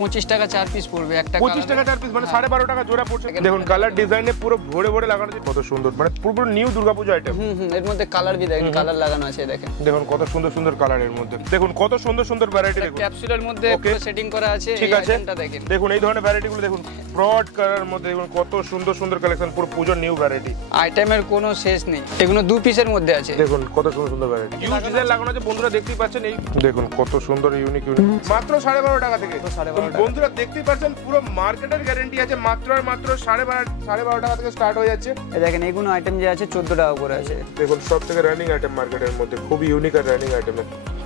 25 টাকা 4 পিস পড়বে একটা 25 টাকা 4 পিস মানে 12.5 টাকা জোড়া পড়ছে। দেখুন কালার ডিজাইনে পুরো ভরে ভরে লাগানো আছে, কত সুন্দর, মানে পুরো নিউ দুর্গাপূজা আইটেম। এর মধ্যে কালার भी দেখেন, কালার লাগানো আছে দেখেন। দেখুন কত সুন্দর সুন্দর কালারের মধ্যে, দেখুন কত সুন্দর সুন্দর ভ্যারাইটি, দেখুন ক্যাপসুলের মধ্যে পুরো সেটিং করা আছে। ঠিক আছে, আইটেমটা দেখেন, দেখুন এই ধরনের ভ্যারাইটি গুলো দেখুন, ব্রড কালারের মধ্যে দেখুন কত সুন্দর সুন্দর কালেকশন, পুরো পূজোর নিউ ভ্যারাইটি। আইটেমের কোনো শেষ নেই, এগুলো 2 পিসের মধ্যে আছে। দেখুন কত সুন্দর সুন্দর ভ্যারাইটি, ইউজ ডিজাইন লাগানো আছে বন্ধুরা, দেখতেই পাচ্ছেন। এই দেখুন কত সুন্দর ইউনিক মাত্র 12.5 টাকা থেকে বন্ধুরা দেখতেই পাচ্ছেন, পুরো মার্কেটের গ্যারান্টি আছে। মাত্র আর মাত্র 12.5 টাকা থেকে স্টার্ট হয়ে যাচ্ছে। এই দেখেন এইগুলো আইটেম যে আছে 14 টাকা করে আছে। দেখুন সব থেকে রানিং আইটেম মার্কেটের মধ্যে, খুবই ইউনিক আর রানিং আইটেম।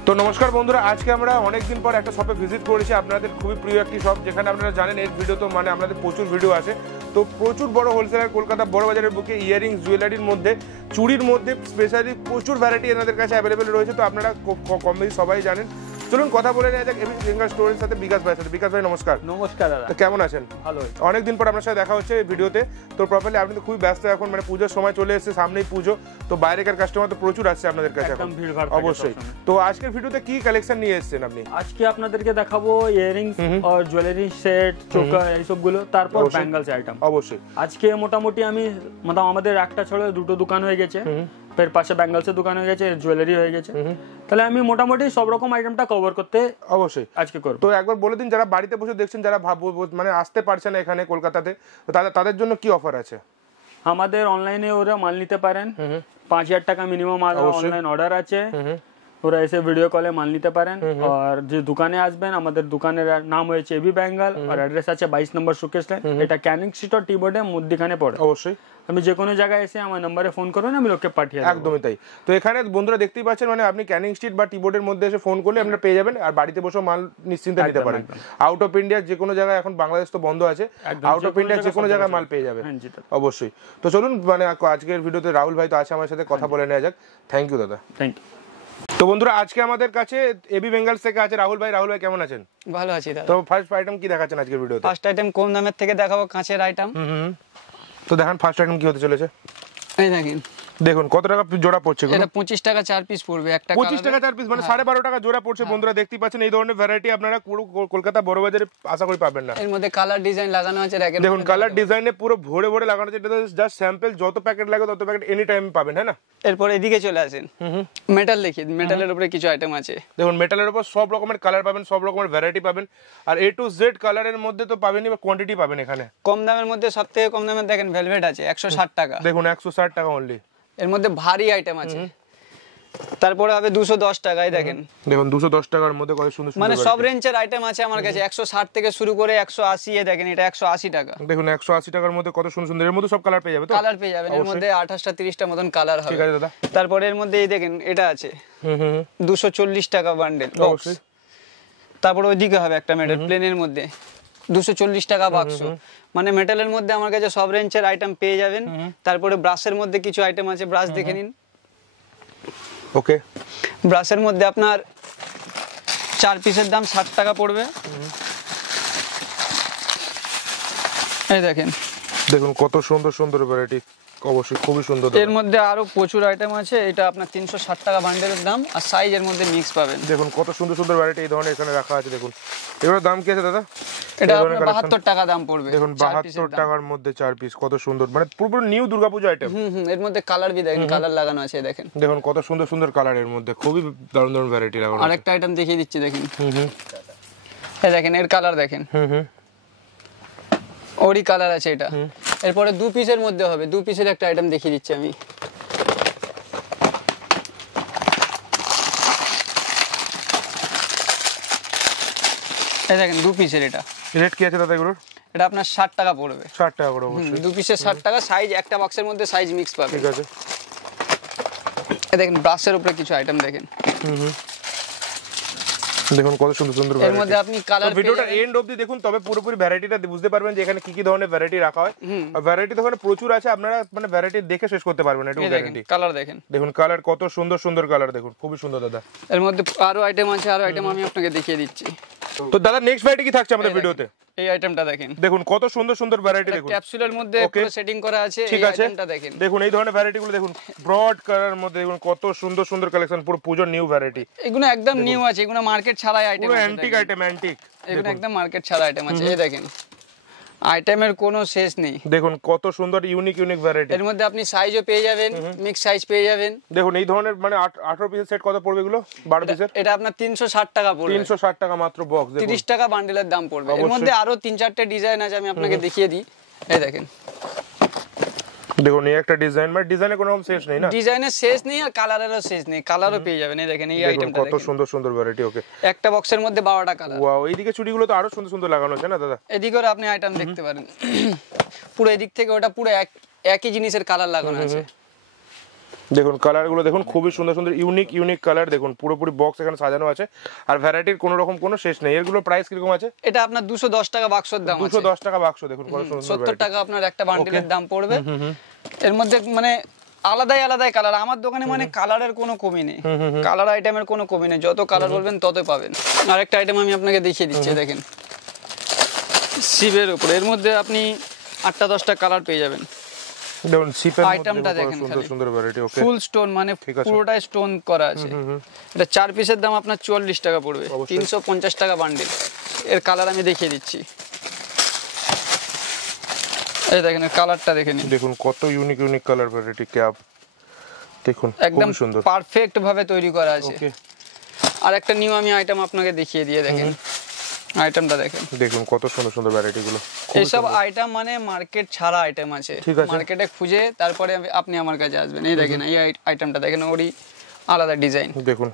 তো নমস্কার বন্ধুরা, আজকে আমরা অনেকদিন পর একটা শপে ভিজিট করেছি, আপনাদের খুবই প্রিয় একটি শপ, যেখানে আপনারা জানেন এর ভিডিও তো মানে আপনাদের প্রচুর ভিডিও আছে। তো প্রচুর বড় হোলসেলার, কলকাতা বড় বাজারের বুকে ইয়ারিংস জুয়েলারির মধ্যে, চুড়ির মধ্যে স্পেশালি প্রচুর ভ্যারাইটি এনাদের কাছে অ্যাভেলেবেল রয়েছে। তো আপনারা কম বেশি সবাই জানেন। চলুন কথা বলে নেওয়া যাক এবি বেঙ্গল স্টোরের সাথে, বিকাশ ভাইয়ের সাথে। বিকাশ ভাই নমস্কার। নমস্কার দাদা, তো কেমন আছেন? ভালো। অনেকদিন পর আপনার সাথে দেখা হচ্ছে ভিডিওতে। তো প্রপারলি আপনি তো খুবই ব্যস্ত এখন, মানে পুজোর সময় চলে এসেছে, সামনেই পুজো, তো বাইরেকার কাস্টমার তো প্রচুর আসছে আপনাদের কাছে এখন। অবশ্যই। তো আজকের ভিডিওতে কি কালেকশন নিয়ে এসেছেন আপনি? আজকে আপনাদেরকে দেখাবো ইয়ারিংস আর জুয়েলারি সেট, চোকার, এইসবগুলো, তারপর ব্যাঙ্গলস আইটেম। অবশ্যই। আজকে মোটামুটি আমি আমাদের একটা ছড়ে দুটো দোকান হয়ে গেছে, এর পাশে ব্যাঙ্গলসের দোকান হয়ে গেছে, জুয়েলারি হয়ে গেছে, তাহলে আমি মোটামুটি সব রকম আইটেমটা কভার করতে অবশ্যই আজকে করব। তো একবার বলে দিন, যারা বাড়িতে বসে দেখছেন, যারা মানে আসতে পারছে না এখানে কলকাতাতে, তাদের জন্য কি অফার আছে? আমাদের অনলাইনে ওরা মাল নিতে পারেন, 5000 টাকা মিনিমাম অনলাইন অর্ডার আছে, ওরা এসে ভিডিও কলে মাল নিতে পারেন। আর যে দোকানে আসবেন, আমাদের দোকানের নাম হয়েছে এবি বেঙ্গল, আর অ্যাড্রেস আছে 22 নম্বর সুকেশ লাইন, এটা ক্যানিং স্ট্রিট আর টি বোর্ডে মধ্যখানে পড়ে। অবশ্যই আমি যে কোনো জায়গায় এসে আমার নম্বরে ফোন করুন, আমি লোককে পাঠিয়ে দেব। একদমই তাই। তো এখানে বন্ধুরা দেখতেই পাচ্ছেন, মানে আপনি ক্যানিং স্ট্রিট বা টি বোর্ডের মধ্যে এসে ফোন করলে আপনারা পেয়ে যাবেন, আর বাড়িতে বসে মাল নিশ্চিন্তে নিতে পারেন। আউট অফ ইন্ডিয়া যে কোনো জায়গায়, এখন বাংলাদেশ তো বন্ধ আছে, আউট অফ ইন্ডিয়া যে কোনো জায়গায় মাল পেয়ে যাবে। অবশ্যই। তো চলুন, মানে আজকের ভিডিওতে রাহুল ভাই তো আছে আমার সাথে, কথা বলে নেওয়া যাক। থ্যাংক ইউ দাদা। Thank you. তো বন্ধুরা আজকে আমাদের কাছে এবি বেঙ্গলস থেকে আছে রাহুল ভাই। রাহুল ভাই কেমন আছেন? ভালো আছি দাদা। তো ফার্স্ট আইটেম কি দেখাচ্ছেন আজকের ভিডিওতে? ফার্স্ট আইটেম কম দামের থেকে দেখাবো, কাঁচের আইটেম। তো দেখেন ফার্স্ট আইটেম কি হতে চলেছে। এই দেখেন, দেখুন কত টাকা জোড়া পড়ছে। এটা 25 টাকা 4 পিস পড়বে একটা। 25 টাকা 4 পিস মানে 12.5 টাকা জোড়া পড়ছে। বন্ধুরা দেখতেই পাচ্ছেন, এই ধরনের ভ্যারাইটি আপনারা পুরো কলকাতা বড় বাজারে আশা করি পাবেন না। এর মধ্যে কালার ডিজাইন লাগানো আছে দেখেন। দেখুন কালার ডিজাইনে পুরো ভরে ভরে লাগানো আছে, এটা জাস্ট স্যাম্পল, যত প্যাকেট লাগে তত প্যাকেট এনি টাইম পাবেন, হ্যাঁ না? এরপর এদিকে চলে আসেন, মেটাল দেখি, মেটালের উপরে কিছু আইটেম আছে। দেখুন মেটালের উপর সব রকমের কালার পাবেন, সব রকমের ভ্যারাইটি পাবেন, আর A to Z কালারের মধ্যে তো পাবেনই, বা কোয়ান্টিটি পাবেন এখানে। কম দামের মধ্যে সবথেকে কম দামের দেখেন ভেলভেট আছে 160 টাকা। দেখুন 160 টাকা অনলি। এর মধ্যে ভারী আইটেম আছে। তারপরে হবে 210 টাকায় দেখেন। দেখুন 210 টাকার মধ্যে কত সুন্দর সুন্দর, মানে সব রেঞ্জের আইটেম আছে আমার কাছে। 160 থেকে শুরু করে 180 এ দেখেন, এটা 180 টাকা। দেখুন 180 টাকার মধ্যে কত সুন্দর সুন্দর, এর মধ্যে সব কালার পেয়ে যাবে তো? কালার পেয়ে যাবেন, এর মধ্যে 28টা 30টা মতন কালার হবে। ঠিক আছে দাদা। তারপরে এর মধ্যে এই দেখেন এটা আছে 240 টাকা বান্ডেল বক্স। তারপরে ওইদিকে হবে একটা মেটাল প্লেনের মধ্যে 240 টাকা বাক্স। মানে মেটালের মধ্যে আমার কাছে সব রেঞ্জের আইটেম পেয়ে যাবেন। তারপরে ব্রাশের মধ্যে কিছু আইটেম আছে, ব্রাশ দেখে নিন। ওকে, ব্রাশের মধ্যে আপনার 4 পিসের দাম 60 টাকা পড়বে। এই দেখেন, দেখুন কত সুন্দর সুন্দর ভ্যারাইটি, অবশ্যই খুবই সুন্দর। এর মধ্যে আরো প্রচুর আইটেম আছে। এটা আপনার 360 টাকা বান্ডেলের দাম, আর সাইজের মধ্যে মিক্স পাবেন। দেখুন কত সুন্দর সুন্দর ভ্যারাইটি এই ধরনের এখানে রাখা আছে। দেখুন এগুলোর দাম কি আছে দাদা? এটা আপনার 72 টাকা দাম পড়বে। দেখুন 72 টাকার মধ্যে 4 পিস, কত সুন্দর, মানে পুরো নিউ দুর্গাপূজা আইটেম। এর মধ্যে কালার भी দেখেন, কালার লাগানো আছে দেখেন। দেখুন কত সুন্দর সুন্দর কালারের মধ্যে, খুবই দারুণ দারুণ ভ্যারাইটি লাগানো আছে। আরেকটা আইটেম দেখিয়ে দিচ্ছি দেখেন। এই দেখেন এর কালার দেখেন। ওরি কালার আছে এটা। এরপরে 2 পিসের মধ্যে হবে, 2 পিসের একটা আইটেম দেখিয়ে দিচ্ছি আমি। এই দেখেন 2 পিসের, এটা রেট কি আছে দাদা এগুলোর? এটা আপনার 60 টাকা পড়বে। 60 টাকা করে অবশ্যই। 2 পিসের 60 টাকা, সাইজ একটা বক্সের মধ্যে সাইজ মিক্স পাবেন। ঠিক আছে। এই দেখেন ব্রাশের উপরে কিছু আইটেম দেখেন। দেখুন কত সুন্দর সুন্দর এর ভ্যারাইটি। মধ্যে আপনি কালার ভিডিওটা এন্ড অবধি দেখুন, তবে পুরোপুরি ভ্যারাইটিটা বুঝতে পারবেন যে এখানে কি কি ধরনের ভ্যারাইটি রাখা হয়। আর ভ্যারাইটি তো ওখানে প্রচুর আছে, আপনারা মানে ভ্যারাইটি দেখে শেষ করতে পারবেন না, এটুকু গ্যারান্টি। কালার দেখেন, দেখুন কালার কত সুন্দর সুন্দর কালার, দেখুন খুবই সুন্দর দাদা। এর মধ্যে আরো আইটেম আছে, আরো আইটেম আমি আপনাকে দেখিয়ে দিচ্ছি। তো দাদা নেক্সট ভ্যারাইটি কি থাকছে আমাদের ভিডিওতে? এই আইটেমটা দেখেন, দেখুন কত সুন্দর সুন্দর ভ্যারাইটি, দেখুন ক্যাপসুলের মধ্যে পুরো সেটিং করা আছে। ঠিক এই আছে, আইটেমটা দেখেন, দেখুন এই ধরনের ভ্যারাইটি গুলো দেখুন, ব্রড কালার মধ্যে দেখুন কত সুন্দর সুন্দর কালেকশন, পুরো পুজোর নিউ ভ্যারাইটি। এগুলো একদম নিউ আছে, এগুলো মার্কেট ছাড়াই আইটেম পুরো আছে, অ্যান্টিক আইটেম, অ্যান্টিক, এগুলো একদম মার্কেট ছাড়া আইটেম আছে। এই দেখেন আইটেমের কোনো শেষ নেই, দেখুন কত সুন্দর ইউনিক ইউনিক ভ্যারাইটি। এর মধ্যে আপনি সাইজও পেয়ে যাবেন, মিক্স সাইজ পেয়ে যাবেন। দেখুন এই ধরনের মানে 18 পিসের সেট কত পড়বে এগুলো? 12 পিসের এটা আপনার 360 টাকা পড়বে, 360 টাকা মাত্র বক্স। 30 টাকা বান্ডেলের দাম পড়বে। এর মধ্যে আরো 3-4টে ডিজাইন আছে, আমি আপনাকে দেখিয়ে দিই। এই দেখেন, দেখুন এই একটা ডিজাইন, মানে ডিজাইনের কোনো শেষ নেই না, ডিজাইনের শেষ নেই আর কালারেরও শেষ নেই, কালারও পেয়ে যাবেন। এই দেখেন এই আইটেমটা কত দেখেন, সুন্দর সুন্দর ভ্যারাইটি। ওকে, একটা বক্সের মধ্যে 12টা কালার। ওয়াও, এইদিকে চুড়িগুলো তো আরো সুন্দর সুন্দর লাগানো আছে না দাদা? এদিকেও আপনি আইটেম দেখতে পারেন, পুরো এদিক থেকে ওটা পুরো একই জিনিসের কালার লাগানো আছে। দেখুন কালারগুলো দেখুন, খুবই সুন্দর সুন্দর ইউনিক ইউনিক কালার, দেখুন পুরোপুরি বক্স এখানে সাজানো আছে, আর ভ্যারাইটির কোনো রকম কোনো শেষ নেই। এগুলো প্রাইস কিরকম আছে? এটা আপনার 210 টাকা বাক্সের দাম আছে, 210 টাকা বাক্স। দেখুন কত সুন্দর 70 টাকা আপনার একটা বান্ডেলের দাম পড়বে। এর মধ্যে মানে আলাদাই আলাদাই কালার, আমার দোকানে মানে কালারের কোনো কমি নেই, কালার আইটেমের কোনো কমি নেই, যত কালার বলবেন ততই পাবেন। আরেকটা আইটেম আমি আপনাকে দেখিয়ে দিচ্ছি, দেখেন শিবের উপরে, এর মধ্যে আপনি 8টা-10টা কালার পেয়ে যাবেন। দেখুন সিপের মধ্যে আইটেমটা দেখেন, সুন্দর সুন্দর ভ্যারাইটি। ওকে, ফুল স্টোন মানে পুরোটাই স্টোন করা আছে। এটা 4 পিসের দাম আপনার 44 টাকা পড়বে, 350 টাকা বান্ডেল। এর কালার আমি দেখিয়ে দিচ্ছি, এই দেখেন কালারটা দেখে নিন, দেখুন কত unique unique colour variety. Cap দেখুন একদম খুব সুন্দর, পারফেক্ট ভাবে তৈরি করা আছে। ওকে, আর একটা নিউ আমি আইটেম আপনাকে দেখিয়ে দিয়ে দেখেন, আইটেমটা দেখেন, দেখুন কত সুন্দর সুন্দর ভ্যারাইটি গুলো। এইসব আইটেম মানে মার্কেট ছাড়া আইটেম আছে, মার্কেটে খুঁজে তারপরে আপনি আমার কাছে আসবেন। এই দেখেন এই আইটেমটা দেখেন, ওরই আলাদা ডিজাইন, দেখুন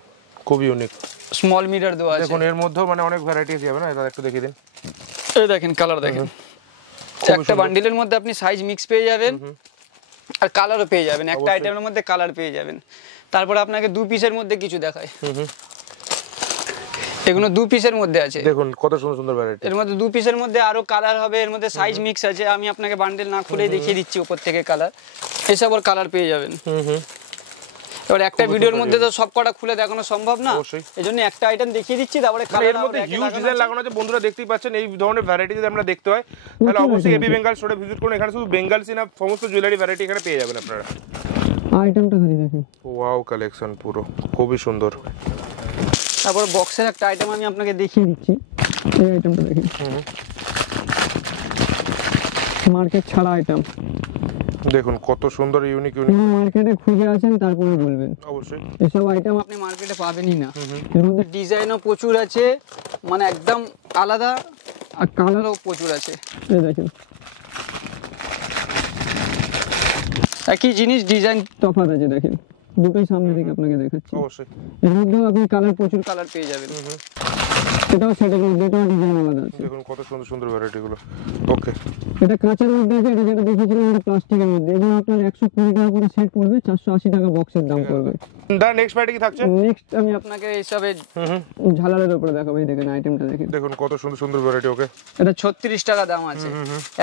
খুব ইউনিক, স্মল মিরর দেওয়া আছে। দেখুন এর মধ্যেও মানে অনেক ভ্যারাইটি যাবে না, এটা একটু দেখিয়ে দিন। এই দেখেন কালার দেখেন, একটা বান্ডিলের মধ্যে আপনি সাইজ মিক্স পেয়ে যাবেন আর কালারও পেয়ে যাবেন, একটা আইটেমের মধ্যে কালার পেয়ে যাবেন। তারপরে আপনাকে 2 পিসের মধ্যে কিছু দেখায়, এগুলো 2 পিসের মধ্যে আছে, দেখুন কত সুন্দর সুন্দর ভ্যারাইটি। এর মধ্যে 2 পিসের মধ্যে আরো কালার হবে, এর মধ্যে সাইজ মিক্স আছে। আমি আপনাকে বান্ডেল না খুলেই দেখিয়ে দিচ্ছি উপর থেকে কালার, এসব আর কালার পেয়ে যাবেন। এবার একটা ভিডিওর মধ্যে তো সব কটা খুলে দেখানো সম্ভব না, এজন্য একটা আইটেম দেখিয়ে দিচ্ছি, তারপরে এর মধ্যে হিউজ ডিজাইন লাগানো আছে। বন্ধুরা দেখতেই পাচ্ছেন, এই ধরনের ভ্যারাইটি যদি আমরা দেখতে হয় তাহলে অবশ্যই এবি বেঙ্গল স্টোরে ভিজিট করুন। এখানে শুধু বেঙ্গল সিনা সমস্ত জুয়েলারি ভ্যারাইটি এখানে পেয়ে যাবেন আপনারা। আইটেমটা খালি দেখেন, ওয়াও কালেকশন পুরো খুবই সুন্দর। তারপর বক্সের একটা আইটেম আমি আপনাকে দেখিয়ে দিচ্ছি, এই আইটেমটা দেখেন, মার্কেট ছাড়া আইটেম। দেখুন কত সুন্দর ইউনিক ইউনিক, মার্কেটে খুঁজে আছেন তারপরে বলবেন, অবশ্যই এসব আইটেম আপনি মার্কেটে পাবেনই না। এর মধ্যে ডিজাইনও প্রচুর আছে, মানে একদম আলাদা, আর কালারও প্রচুর আছে। এই দেখেন একই জিনিস ডিজাইন তফাৎ আছে, দেখেন দুটোই সামনে থেকে আপনাকে দেখাচ্ছি। অবশ্যই এর মধ্যেও আপনি প্রচুর কালার পেয়ে যাবেন, এটাও সেটের মধ্যে, এটাও ডিজাইন আলাদা আছে। দেখুন কত সুন্দর সুন্দর ভ্যারাইটি গুলো। ওকে, এটা কাঁচের মধ্যে আছে, এটা যেটা দেখেছিলাম এটা প্লাস্টিকের মধ্যে। এগুলো আপনার 120 টাকা করে সেট পড়বে, 480 টাকা বক্সের দাম পড়বে। দা নেক্সট ভ্যারাইটি কি থাকছে? নেক্সট আমি আপনাকে এইসবে ঝালারের উপরে দেখাবো, এই দেখেন আইটেমটা দেখেন, দেখুন কত সুন্দর সুন্দর ভ্যারাইটি। ওকে, এটা 36 টাকা দাম আছে,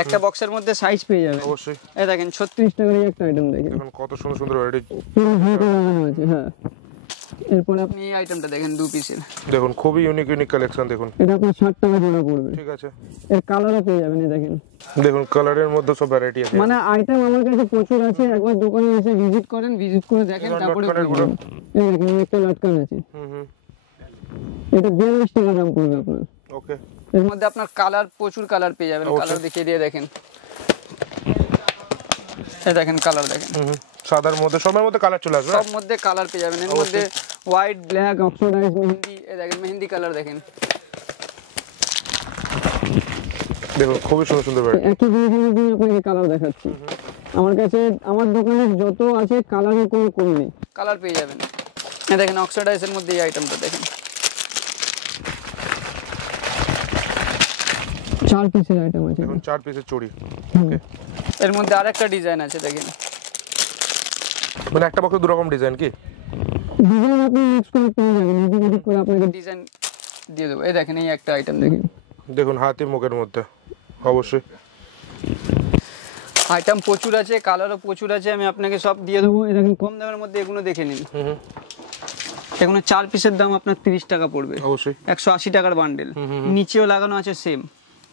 একটা বক্সের মধ্যে সাইজ পেয়ে যাবেন। অবশ্যই এই দেখেন 36 টাকার এই একটা আইটেম দেখেন, দেখুন কত সুন্দর সুন্দর ভ্যারাইটি পুরো ভালো লাগানো আছে। হ্যাঁ, এরপর আপনি এই আইটেমটা দেখেন 2 পিসের, দেখুন খুবই ইউনিক ইউনিক কালেকশন। দেখুন এটা আপনার 60 টাকা জোড়া পড়বে, ঠিক আছে, এর কালারও পেয়ে যাবেন। এই দেখেন, দেখুন কালারের মধ্যে সব ভ্যারাইটি আছে, মানে আইটেম আমার কাছে প্রচুর আছে। একবার দোকানে এসে ভিজিট করেন, ভিজিট করে দেখেন, তারপরে গুলো। এই দেখেন একটা লটকান আছে, এটা 42 টাকা দাম পড়বে আপনার। ওকে, এর মধ্যে আপনার কালার প্রচুর কালার পেয়ে যাবেন, কালার দেখিয়ে দিয়ে দেখেন, এই দেখেন কালার দেখেন, সাদার মধ্যে সবার মধ্যে কালার চলে আসবে, সব মধ্যে কালার পেয়ে যাবেন। এর মধ্যে হোয়াইট, ব্ল্যাক, অক্সিডাইজ, মেহেন্দি, এই দেখেন মেহেন্দি কালার দেখেন, দেখুন খুবই সুন্দর সুন্দর ভ্যারাইটি। একই জিনিসের মধ্যে আপনাকে কালার দেখাচ্ছি। আমার কাছে আমার দোকানে যত আছে কালারের কোনো কমি নেই, কালার পেয়ে যাবেন। এই দেখেন অক্সিডাইজের মধ্যে এই আইটেমটা দেখেন, 4 পিসের আইটেম আছে, দেখুন 4 পিসের চড়ি। ওকে, এর মধ্যে আরেকটা ডিজাইন আছে দেখেন, মানে একটা বক্সে 2 রকম ডিজাইন কি? ডিজাইন আপনি মিক্স করে পেয়ে যাবেন, এডিট করে আপনাকে ডিজাইন দিয়ে দেবো। এই দেখেন এই একটা আইটেম দেখেন, দেখুন হাতি মুখের মধ্যে, অবশ্যই আইটেম প্রচুর আছে, কালারও প্রচুর আছে, আমি আপনাকে সব দিয়ে দেবো। এই দেখেন কম দামের মধ্যে এগুলো দেখে নিন, এগুলো 4 পিসের দাম আপনার 30 টাকা পড়বে, অবশ্যই 180 টাকার বান্ডেল। নিচেও লাগানো আছে সেম,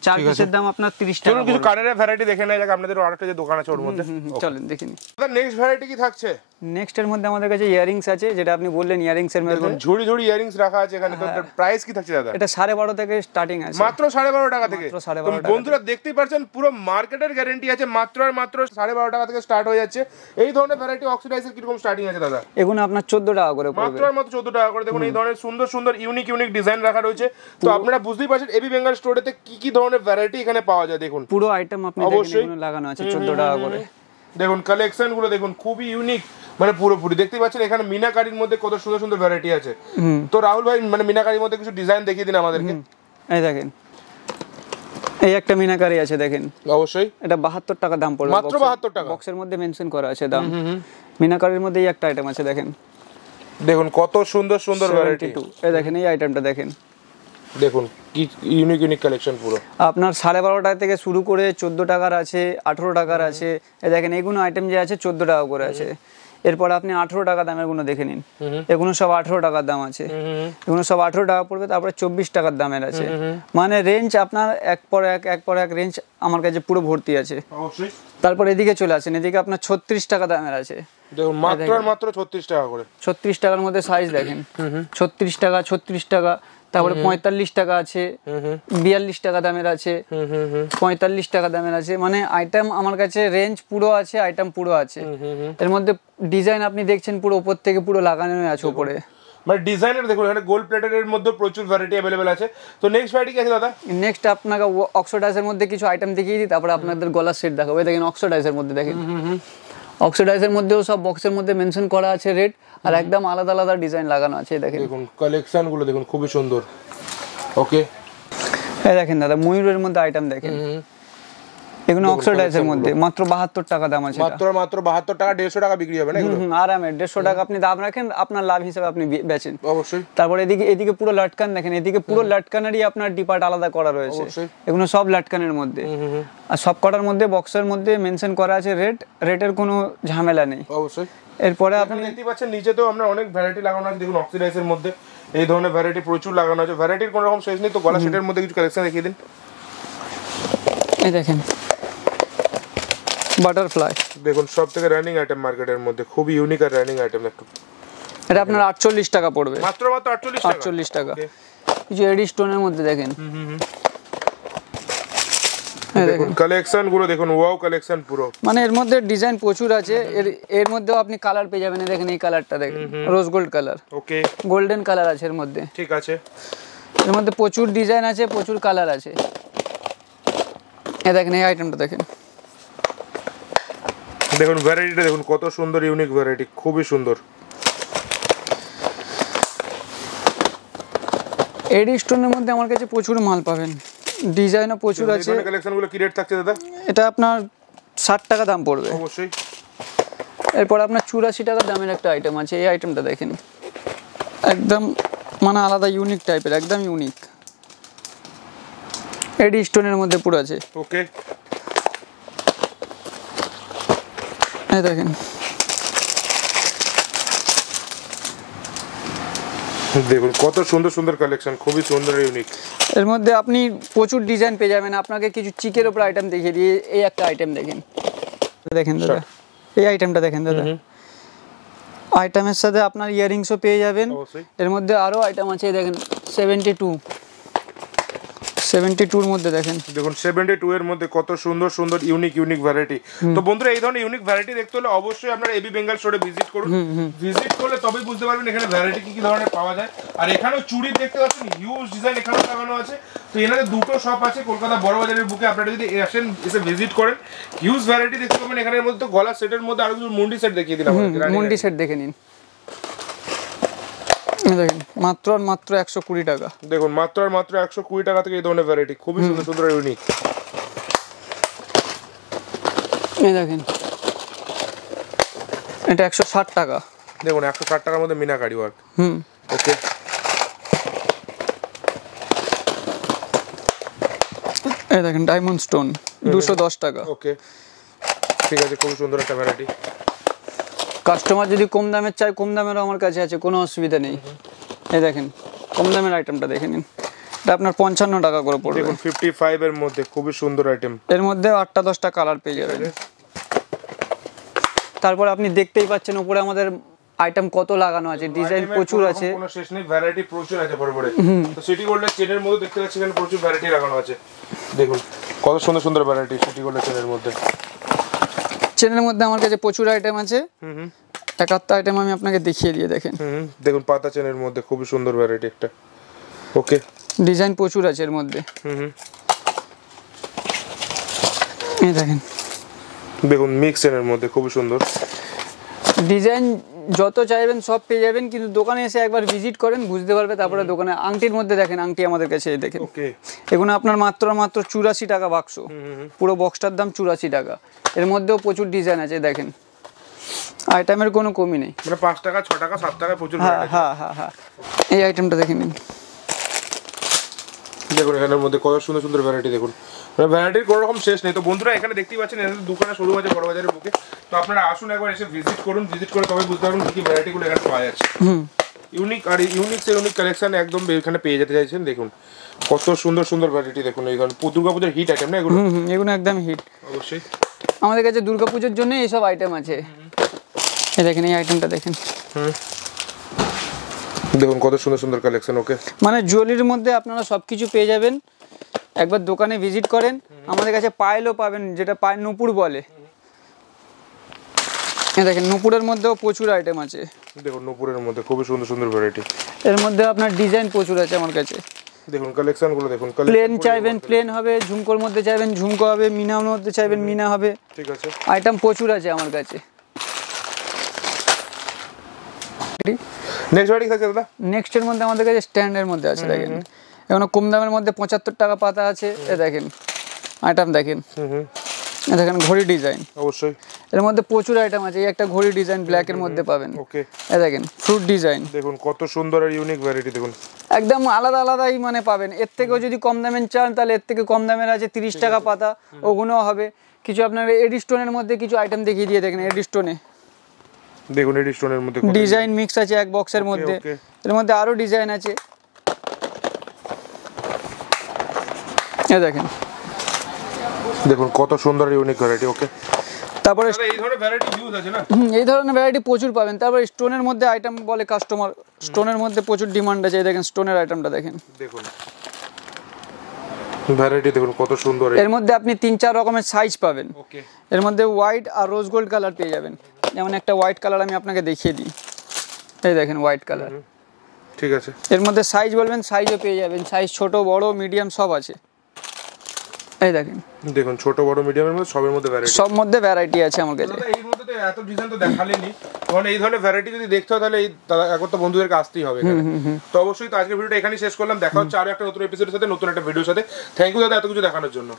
4 পিসের দাম আপনার 30 টাকা। চলুন কিছু কানের ভ্যারাইটি দেখে নেওয়া যাক, আপনাদের আরেকটা যে দোকান আছে ওর মধ্যে। চলেন দেখে নিই। দাদা নেক্সট ভ্যারাইটি কি থাকছে? নেক্সট এর মধ্যে আমাদের কাছে ইয়ারিংস আছে, যেটা আপনি বললেন ইয়ারিংস এর মধ্যে ঝুড়ি ঝুড়ি ইয়ারিংস রাখা আছে এখানে। তো প্রাইস কি থাকছে দাদা? এটা 12.5 থেকে স্টার্টিং আছে, মাত্র 12.5 টাকা থেকে। মাত্র 12.5 তো টাকা। বন্ধুরা দেখতেই পাচ্ছেন পুরো মার্কেটের গ্যারান্টি আছে, মাত্র আর মাত্র 12.5 টাকা থেকে স্টার্ট হয়ে যাচ্ছে। এই ধরনের ভ্যারাইটি অক্সিডাইজের কিরকম স্টার্টিং আছে দাদা? এগুলো আপনার 14 টাকা করে পড়বে, মাত্র আর মাত্র 14 টাকা করে। দেখুন এই ধরনের সুন্দর সুন্দর ইউনিক ইউনিক ডিজাইন রাখা রয়েছে। তো আপনারা বুঝতেই পারছেন এবি বেঙ্গল স্টোরেতে কি কি ধরনের ভ্যারাইটি এখানে পাওয়া যায়। দেখুন পুরো আইটেম আপনি দেখেন অবশ্যই। এগুলো লাগানো আছে 14 টাকা করে। দেখুন কালেকশন গুলো দেখুন খুবই ইউনিক, মানে পুরোপুরি দেখতেই পাচ্ছেন এখানে মিনাকারির মধ্যে কত সুন্দর সুন্দর ভ্যারাইটি আছে। তো রাহুল ভাই মানে মিনাকারির মধ্যে কিছু ডিজাইন দেখিয়ে দিন আমাদেরকে। এই দেখেন, এই একটা মিনাকারি আছে দেখেন, অবশ্যই এটা 72 টাকা দাম পড়বে, মাত্র 72 টাকা। বক্সের মধ্যে মেনশন করা আছে দাম। মিনাকারির মধ্যে এই একটা আইটেম আছে দেখেন, দেখুন কত সুন্দর সুন্দর ভ্যারাইটি। 72। এই দেখেন এই আইটেমটা দেখেন, দেখুন কি ইউনিক ইউনিক কালেকশন পুরো। আপনার 12.5 টাকা থেকে শুরু করে 14 টাকার আছে, 18 টাকার আছে। এই দেখেন এইগুলো আইটেম যে আছে 14 টাকা করে আছে। এরপর আপনি 18 টাকা দামের গুলো দেখে নিন, এগুলো সব 18 টাকার দাম আছে, এগুলো সব 18 টাকা পড়বে। তারপরে 24 টাকার দামের আছে, মানে রেঞ্জ আপনার এক পর এক রেঞ্জ আমার কাছে পুরো ভর্তি আছে। অবশ্যই। তারপর এদিকে চলে আসেন, এদিকে আপনার 36 টাকা দামের আছে। দেখুন মাত্র আর মাত্র 36 টাকা করে। 36 টাকার মধ্যে সাইজ দেখেন, 36 টাকা, 36 টাকা, তারপরে 45 টাকা আছে, 42 টাকা দামের আছে, 45 টাকা দামের আছে। মানে আইটেম আমার কাছে রেঞ্জ পুরো আছে, আইটেম পুরো আছে। এর মধ্যে ডিজাইন আপনি দেখছেন পুরো উপর থেকে পুরো লাগানো আছে উপরে। মানে ডিজাইনের দেখুন এখানে গোল্ড প্লেটের মধ্যে প্রচুর ভ্যারাইটি अवेलेबल আছে। তো নেক্সট ভ্যারাইটি কি আছে দাদা? নেক্সট আপনাকে অক্সিডাইজের মধ্যে কিছু আইটেম দেখিয়ে দিই, তারপরে আপনাদের গলার সেট দেখাবো। এই দেখেন অক্সিডাইজের মধ্যে দেখেন, অক্সিডাইজের মধ্যেও সব বক্সের মধ্যে মেনশন করা আছে রেট, আর একদম আলাদা আলাদা ডিজাইন লাগানো আছে। এই দেখেন, দেখুন কালেকশন গুলো দেখুন খুবই সুন্দর। ওকে এই দেখেন দাদা ময়ূরের মধ্যে আইটেম দেখেন, এগুলো অক্সিডাইজের মধ্যে মাত্র 72 টাকা দাম আছে। মাত্র মাত্র 72 টাকা, 150 টাকা বিক্রি হবে না এগুলো? আরামে 150 টাকা আপনি দাম রাখেন, আপনার লাভ হিসেবে আপনি বেচেন। অবশ্যই। তারপরে এদিকে পুরো লটকান দেখেন, এদিকে পুরো লটকানেরই আপনার ডিপার্ট আলাদা করা রয়েছে। অবশ্যই। এগুলো সব লটকানের মধ্যে, আর সব কটার মধ্যে বক্সের মধ্যে মেনশন করা আছে রেটের কোনো ঝামেলা নেই। অবশ্যই। এরপরে আপনি দেখতে পাচ্ছেন নিচেতেও আমরা অনেক ভ্যারাইটি লাগানো আছে। দেখুন অক্সিডাইজের মধ্যে এই ধরনের ভ্যারাইটি প্রচুর লাগানো আছে। ভ্যারাইটির কোনো রকম শেষ নেই। তো গলা সেটের মধ্যে কিছু কালেকশন দেখিয়ে দিন। এই দেখেন বাটারফ্লাই, দেখুন সব থেকে রানিং আইটেম মার্কেটের মধ্যে, খুবই ইউনিক আর রানিং আইটেম। একটু এটা আপনার 48 টাকা পড়বে, মাত্র মাত্র 48 টাকা। 48 টাকা। কিছু এডি স্টোনের মধ্যে দেখেন, দেখুন কালেকশন গুলো দেখুন, ওয়াও কালেকশন পুরো। মানে এর মধ্যে ডিজাইন প্রচুর আছে। এর মধ্যেও আপনি কালার পেয়ে যাবেন। দেখেন এই কালারটা দেখেন, রোজ গোল্ড কালার, ওকে গোল্ডেন কালার আছে এর মধ্যে। ঠিক আছে। এর মধ্যে প্রচুর ডিজাইন আছে, প্রচুর কালার আছে। এই দেখেন এই আইটেমটা দেখেন, দেখুন ভ্যারাইটিটা দেখুন কত সুন্দর ইউনিক ভ্যারাইটি, খুবই সুন্দর। এডি স্টোনের মধ্যে আমার কাছে প্রচুর মাল পাবেন, ডিজাইনও প্রচুর আছে। এই কালেকশন গুলো কি রেট থাকছে দাদা? এটা আপনার 60 টাকা দাম পড়বে। অবশ্যই। এরপর আপনার 84 টাকা দামের একটা আইটেম আছে। এই আইটেমটা দেখেন, একদম মানে আলাদা ইউনিক টাইপের, একদম ইউনিক। এডি স্টোনের মধ্যে পুরো আছে। ওকে এই দেখেন, দেখুন কত সুন্দর সুন্দর কালেকশন, খুবই সুন্দর ইউনিক। এর মধ্যে আপনি প্রচুর ডিজাইন পেয়ে যাবেন। আপনাকে কিছু চিকের উপর আইটেম দেখিয়ে দিয়ে, এই একটা আইটেম দেখেন, দেখেন দাদা এই আইটেমটা দেখেন দাদা। আইটেমের সাথে আপনার ইয়ারিংসও পেয়ে যাবেন। এর মধ্যে আরো আইটেম আছে দেখেন, 72 এর মধ্যে দেখেন, দেখুন 72 এর মধ্যে কত সুন্দর সুন্দর ইউনিক ইউনিক ভ্যারাইটি। তো বন্ধুরা এই ধরনের ইউনিক ভ্যারাইটি দেখতে হলে অবশ্যই আপনারা এবি বেঙ্গল স্টোরে ভিজিট করুন। ভিজিট করলে তবেই বুঝতে পারবেন এখানে ভ্যারাইটি কি কি ধরনের পাওয়া যায়। আর এখানেও চুড়ি দেখতে পাচ্ছেন, হিউজ ডিজাইন এখানেও লাগানো আছে। তো এখানে দুটো শপ আছে কলকাতা বড় বাজারের বুকে। আপনারা যদি আসেন, এসে ভিজিট করেন, হিউজ ভ্যারাইটি দেখতে পাবেন। এখানের মধ্যে গলা সেটের মধ্যে আরো কিছু মুন্ডি সেট দেখিয়ে দিলাম। মুন্ডি সেট দেখে নিন, দেখেন মাত্র আর মাত্র 120 টাকা। দেখুন মাত্র আর মাত্র 120 টাকা থেকে এই ধরনের ভ্যারাইটি, খুবই সুন্দর সুন্দর ইউনিক। এই দেখেন এটা 160 টাকা। দেখুন 160 টাকার মধ্যে মিনাকারি ওয়ার্ক। ওকে এই দেখেন ডায়মন্ড স্টোন 210 টাকা। ওকে ঠিক আছে, খুব সুন্দর একটা ভ্যারাইটি। কাস্টমার যদি কম দামের চায় কম দামেরও আমার কাছে আছে, কোনো অসুবিধা নেই। এই দেখেন কম দামের আইটেমটা দেখে নিন, এটা আপনার 55 টাকা করে পড়বে। দেখুন 55 এর মধ্যে খুবই সুন্দর আইটেম, এর মধ্যে 8টা 10টা কালার পেয়ে যাবেন। তারপর আপনি দেখতেই পাচ্ছেন উপরে আমাদের আইটেম কত লাগানো আছে, ডিজাইন প্রচুর আছে, কোনো শেষ নেই, ভ্যারাইটি প্রচুর আছে বড় বড়। তো সিটি গোল্ডের চেনের মধ্যে দেখতে পাচ্ছেন এখানে প্রচুর ভ্যারাইটি লাগানো আছে। দেখুন কত সুন্দর সুন্দর ভ্যারাইটি সিটি গোল্ডের চেনের মধ্যে। চেনের মধ্যে আমার কাছে প্রচুর আইটেম আছে। এক আধটা আইটেম আমি আপনাকে দেখিয়ে দিয়ে দেখেন। দেখুন পাতা চেনের মধ্যে খুবই সুন্দর ভ্যারাইটি একটা। ওকে, ডিজাইন প্রচুর আছে এর মধ্যে। এই দেখেন, দেখুন মিক্স চেনের মধ্যে খুবই সুন্দর ডিজাইন যত চাইবেন সব পেয়ে যাবেন, কিন্তু দোকানে এসে একবার ভিজিট করেন বুঝতে পারবে। তারপরে দোকানে আংটির মধ্যে দেখেন, আংটি আমাদের কাছে এই দেখেন। ওকে, এগুলো আপনার মাত্র 84 টাকা বাক্স, পুরো বক্সটার দাম 84 টাকা। এর মধ্যেও প্রচুর ডিজাইন আছে দেখেন, আইটেমের কোনো কমি নেই। মানে 5 টাকা 6 টাকা 7 টাকা প্রচুর হ্যাঁ variety। হ্যাঁ হ্যাঁ হ্যাঁ, এই আইটেমটা দেখে নিন। দেখুন এখানের মধ্যে কত সুন্দর সুন্দর ভ্যারাইটি। দেখুন ভ্যারাইটির কোনো রকম শেষ নেই। তো বন্ধুরা এখানে দেখতেই পাচ্ছেন এখানে দোকানে শুরু হয়েছে বড় বাজারের বুকে। তো আপনারা আসুন একবার এসে ভিজিট করুন, ভিজিট করে তবে বুঝতে পারবেন কি ভ্যারাইটিগুলো এখানে পাওয়া যাচ্ছে। ইউনিক আর ইউনিক কালেকশন একদম এখানে পেয়ে যেতে চাইছেন। দেখুন কত সুন্দর সুন্দর ভ্যারাইটি। দেখুন এই ধরুন দুর্গাপূজার হিট আইটেম না এগুলো? এগুলো একদম হিট। অবশ্যই আমাদের কাছে দুর্গাপূজার জন্য এইসব আইটেম আছে। এই দেখেন, এই আইটেমটা দেখেন। দেখুন কত সুন্দর সুন্দর কালেকশন। ওকে, মানে জুয়েলারির মধ্যে আপনারা সবকিছু পেয়ে যাবেন, একবার দোকানে ভিজিট করেন। আমাদের কাছে পায়েলও পাবেন, যেটা পায়েল নূপুর বলে। এই দেখেন নূপুরের মধ্যেও প্রচুর আইটেম আছে। দেখুন নূপুরের মধ্যে খুবই সুন্দর সুন্দর ভ্যারাইটি। এর মধ্যে আপনার ডিজাইন প্রচুর আছে আমার কাছে। দেখুন কালেকশন গুলো দেখুন। প্লেন চাইবেন প্লেন হবে, ঝুমকোর মধ্যে চাইবেন ঝুমকো হবে, মিনার মধ্যে চাইবেন মিনা হবে। ঠিক আছে, আইটেম প্রচুর আছে আমার কাছে। নেক্সট ভ্যারাইটি থাকছে দাদা? নেক্সট এর মধ্যে আমাদের কাছে স্ট্যান্ডের মধ্যে আছে দেখেন। এখন কম দামের মধ্যে 75 টাকা পাতা আছে। এ দেখেন আইটেম দেখেন। এ দেখেন ঘড়ি ডিজাইন। অবশ্যই এর মধ্যে প্রচুর আইটেম আছে। এই একটা ঘড়ি ডিজাইন ব্ল্যাক এর মধ্যে পাবেন। ওকে, এ দেখেন ফ্রুট ডিজাইন। দেখুন কত সুন্দর আর ইউনিক ভ্যারাইটি। দেখুন একদম আলাদা আলাদাই মানে পাবেন। এর থেকেও যদি কম দামের চান তাহলে এর থেকে কম দামের আছে 30 টাকা পাতা, ওগুলোও হবে। কিছু আপনার এডিস্টোনের মধ্যে কিছু আইটেম দেখিয়ে দিয়ে দেখেন। এডিস্টোনে দেখুন এডিস্টোনের মধ্যে ডিজাইন মিক্স আছে এক বক্সের মধ্যে। ওকে। এর মধ্যে আরো ডিজাইন আছে। এ দেখেন, দেখুন কত সুন্দর ইউনিক ভ্যারাইটি। ওকে, তারপরে দাদা এই ধরনের ভ্যারাইটি ইউজ আছে না? এই ধরনের ভ্যারাইটি প্রচুর পাবেন। তারপরে স্টোনের মধ্যে আইটেম বলে কাস্টমার, স্টোনের মধ্যে প্রচুর ডিমান্ড আছে। এই দেখেন স্টোনের আইটেমটা দেখেন। দেখুন ভ্যারাইটি দেখুন কত সুন্দর। এর মধ্যে আপনি 3-4 রকমের সাইজ পাবেন। ওকে, এর মধ্যে হোয়াইট আর রোজ গোল্ড কালার পেয়ে যাবেন। যেমন একটা হোয়াইট কালার আমি আপনাকে দেখিয়ে দিই। এই দেখেন হোয়াইট কালার। ঠিক আছে, এর মধ্যে সাইজ বলবেন সাইজও পেয়ে যাবেন। সাইজ ছোট বড় মিডিয়াম সব আছে। এই দেখেন, দেখুন ছোট বড় মিডিয়ামের মধ্যে সবের মধ্যে ভ্যারাইটি। সব মধ্যে ভ্যারাইটি আছে আমার কাছে। দাদা এর মধ্যে তো এত ডিজাইন তো দেখালেনি, কারণ এই ধরনের ভ্যারাইটি যদি দেখতে হয় তাহলে এই দাদা একবার তো বন্ধুদেরকে আসতেই হবে এখানে। তো অবশ্যই তো আজকের ভিডিওটা এখানেই শেষ করলাম। দেখা হচ্ছে আরো একটা নতুন এপিসোডের সাথে, নতুন একটা ভিডিওর সাথে। থ্যাংক ইউ দাদা এত কিছু দেখানোর জন্য।